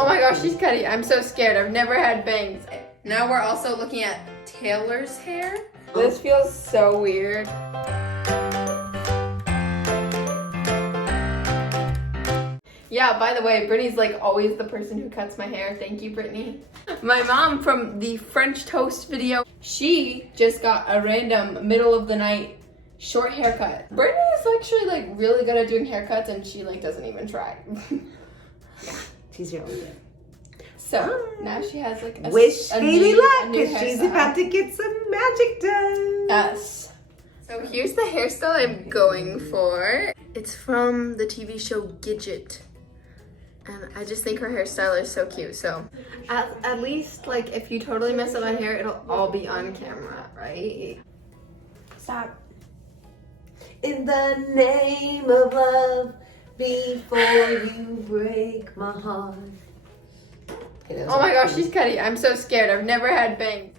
Oh my gosh, she's cutting. I'm so scared. I've never had bangs. Now we're also looking at Taylor's hair. This feels so weird. Yeah, by the way, Brittany's like always the person who cuts my hair. Thank you, Brittany. My mom from the French toast video, she just got a random middle of the night short haircut. Brittany is actually like really good at doing haircuts and she like doesn't even try. Yeah, she's really good. So now she has like a Wish Hailey luck new because she's hairstyle. about to get some magic done. Yes. So here's the hairstyle I'm going for. It's from the TV show Gidget. And I just think her hairstyle is so cute. So at least like if you totally mess up my hair, it'll all be on camera, right? Stop. In the name of love, before you break my heart. Okay, Oh my gosh, she's cutting. I'm so scared. I've never had bangs.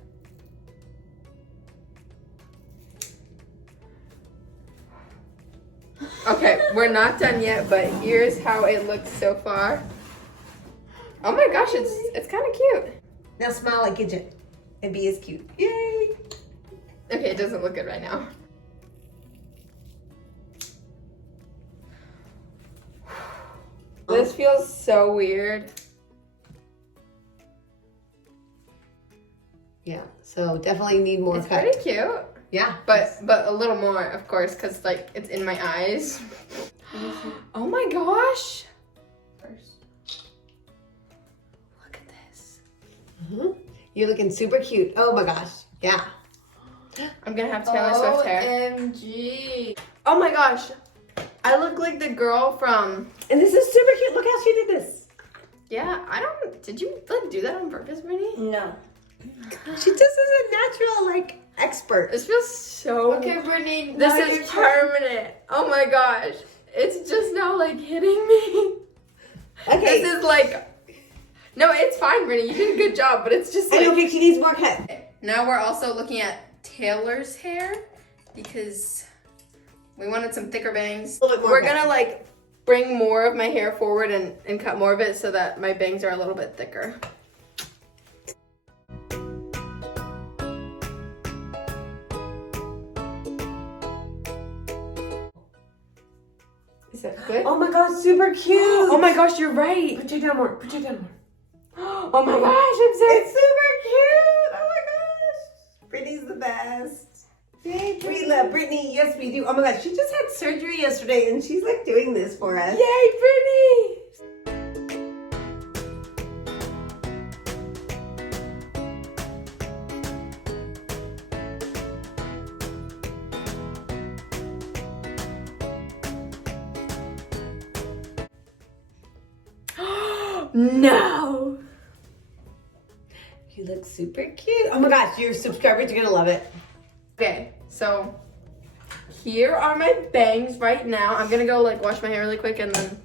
Okay, we're not done yet, but here's how it looks so far. Oh my gosh, it's kind of cute. Now smile like Gidget and be as cute. Yay! Okay, it doesn't look good right now. This feels so weird. Yeah, so definitely need more It's cut. pretty cute. Yeah. But a little more, of course, because like it's in my eyes. Oh my gosh. First, look at this. You're looking super cute. Oh my gosh. Yeah. I'm gonna have Taylor Swift hair. OMG. Oh my gosh. I look like the girl from... And this is super cute. Look how she did this. Yeah, did you like do that on purpose, Brittany? No. She just is a natural, like, expert. This feels so... Okay, Brittany. This now your is turn. permanent. Oh my gosh. It's just now like hitting me. Okay. This is like... No, it's fine, Brittany. You did a good job, but it's just I like... know, okay, she needs more cut. Now we're also looking at Taylor's hair because we wanted some thicker bangs. A little bit more We're cut. gonna like bring more of my hair forward and cut more of it so that my bangs are a little bit thicker. Is that good? Oh my gosh, super cute. Oh my gosh, you're right. Put your down more. Put your down more. Oh my gosh, I'm so... It's super cute. Oh my gosh. Brittany's the best. Yay, We love Brittany. Yes, we do. Oh my gosh, she just had surgery yesterday and she's like doing this for us. Yay, Brittany! No! You look super cute. Oh my gosh, your subscribers are gonna love it. Okay, so here are my bangs right now. I'm gonna go like wash my hair really quick and then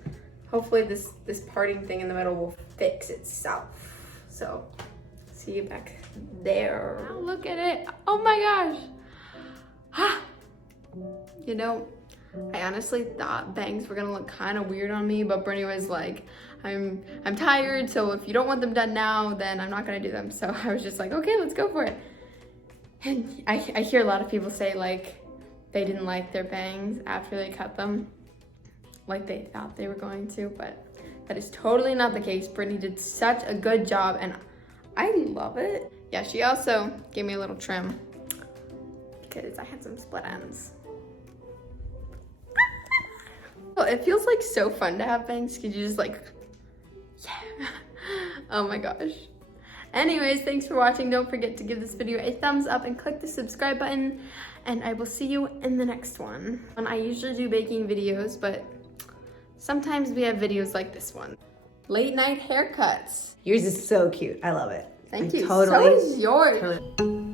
hopefully this parting thing in the middle will fix itself. So see you back there. Now look at it. Oh my gosh. Ah. You know, I honestly thought bangs were gonna look kind of weird on me, but Brittany was like, I'm tired, so if you don't want them done now, then I'm not gonna do them. So I was just like, okay, let's go for it. And I hear a lot of people say like they didn't like their bangs after they cut them, like they thought they were going to, but that is totally not the case. Brittany did such a good job and I love it. Yeah, she also gave me a little trim because I had some split ends. Well, it feels like so fun to have bangs because you just like, yeah. Oh my gosh. Anyways, thanks for watching. Don't forget to give this video a thumbs up and click the subscribe button. And I will see you in the next one. And I usually do baking videos, but sometimes we have videos like this one. Late night haircuts. Yours is so cute. I love it. Thank I you. Totally. So is yours. Totally.